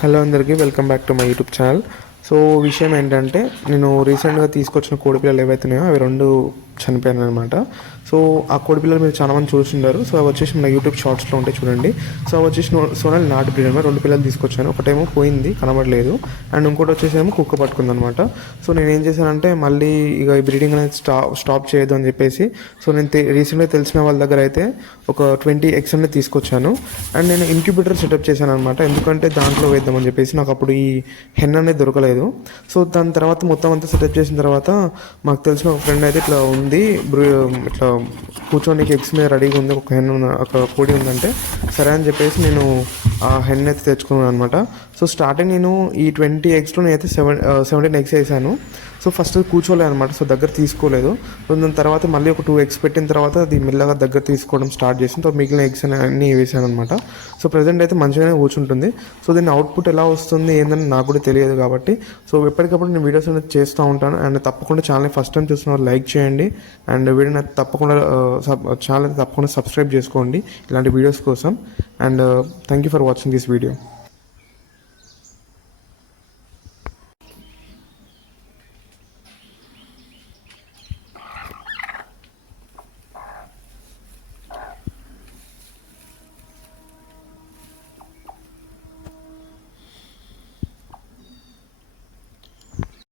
Hello అందరికీ welcome back to my YouTube channel. So విషయం ఏంటంటే నేను రీసెంట్గా తీసుకొచ్చిన కోడిపిల్లలు ఏవైతున్నాయో అవి రెండు చనిపోయాను అనమాట సో ఆ కోడిపిల్లలు మీరు చాలా మంది చూసిండారు సో అవి వచ్చేసి మన యూట్యూబ్ షార్ట్స్లో ఉంటాయి చూడండి. సో అవి వచ్చేసి నో- సోనాలి నాటు బ్రీడ్ అనమాట రెండు పిల్లలు తీసుకొచ్చాను. ఒకటేమో పోయింది కనబడలేదు. అండ్ ఇంకోటి వచ్చేసి ఏమో కుక్క పట్టుకుంది అనమాట సో నేను ఏం చేశానంటే మళ్ళీ ఇక ఈ బ్రీడింగ్ అనేది స్టా స్టాప్ చేయొద్దు అని చెప్పేసి సో నేను రీసెంట్గా తెలిసిన వాళ్ళ దగ్గర అయితే ఒక ట్వంటీ ఎక్స్ఎమ్ని అనేది తీసుకొచ్చాను. అండ్ నేను ఇంక్యుబేటర్ సెటప్ చేశాను అనమాట ఎందుకంటే దాంట్లో వేద్దామని చెప్పేసి నాకు అప్పుడు ఈ హెన్ అనేది దొరకలేదు. సో దాని తర్వాత మొత్తం అంతా సెటప్ చేసిన తర్వాత మాకు తెలిసిన ఒక ఫ్రెండ్ అయితే ఇట్లా ఉంది. బ్రూ- ఇట్లా కూర్చోనికి ఎగ్స్ మీద రెడీగా ఉంది. ఒక హెన్ ఒక కోడి ఉందంటే సరే అని చెప్పేసి నేను హెన్ అయితే తెచ్చుకున్నాను అనమాట సో స్టార్టింగ్ నేను ఈ ట్వంటీ ఎగ్స్లో నేనైతే సెవెన్ సెవెంటీన్ ఎగ్స్ వేసాను. సో ఫస్ట్ కూర్చోలేదు అనమాట సో దగ్గర తీసుకోలేదు. సో దాని తర్వాత మళ్ళీ ఒక టూ ఎగ్స్ పెట్టిన తర్వాత అది మెల్లగా దగ్గర తీసుకోవడం స్టార్ట్ చేసిన సో మిగిలిన ఎగ్స్ అన్నీ వేసాను అనమాట సో ప్రజెంట్ అయితే మంచిగానే కూర్చుంటుంది. సో దీని అవుట్పుట్ ఎలా వస్తుంది ఏందని నాకు కూడా తెలియదు కాబట్టి. సో ఎప్పటికప్పుడు నేను వీడియోస్ అనేది చేస్తూ ఉంటాను. అండ్ తప్పకుండా ఛానల్ ఫస్ట్ టైం చూస్తున్న లైక్ చేయండి. అండ్ వీడియోని తప్పకుండా ఛానల్ తప్పకుండా సబ్స్క్రైబ్ చేసుకోండి. ఇలాంటి వీడియోస్ కోసం. and uh, thank you for watching this video.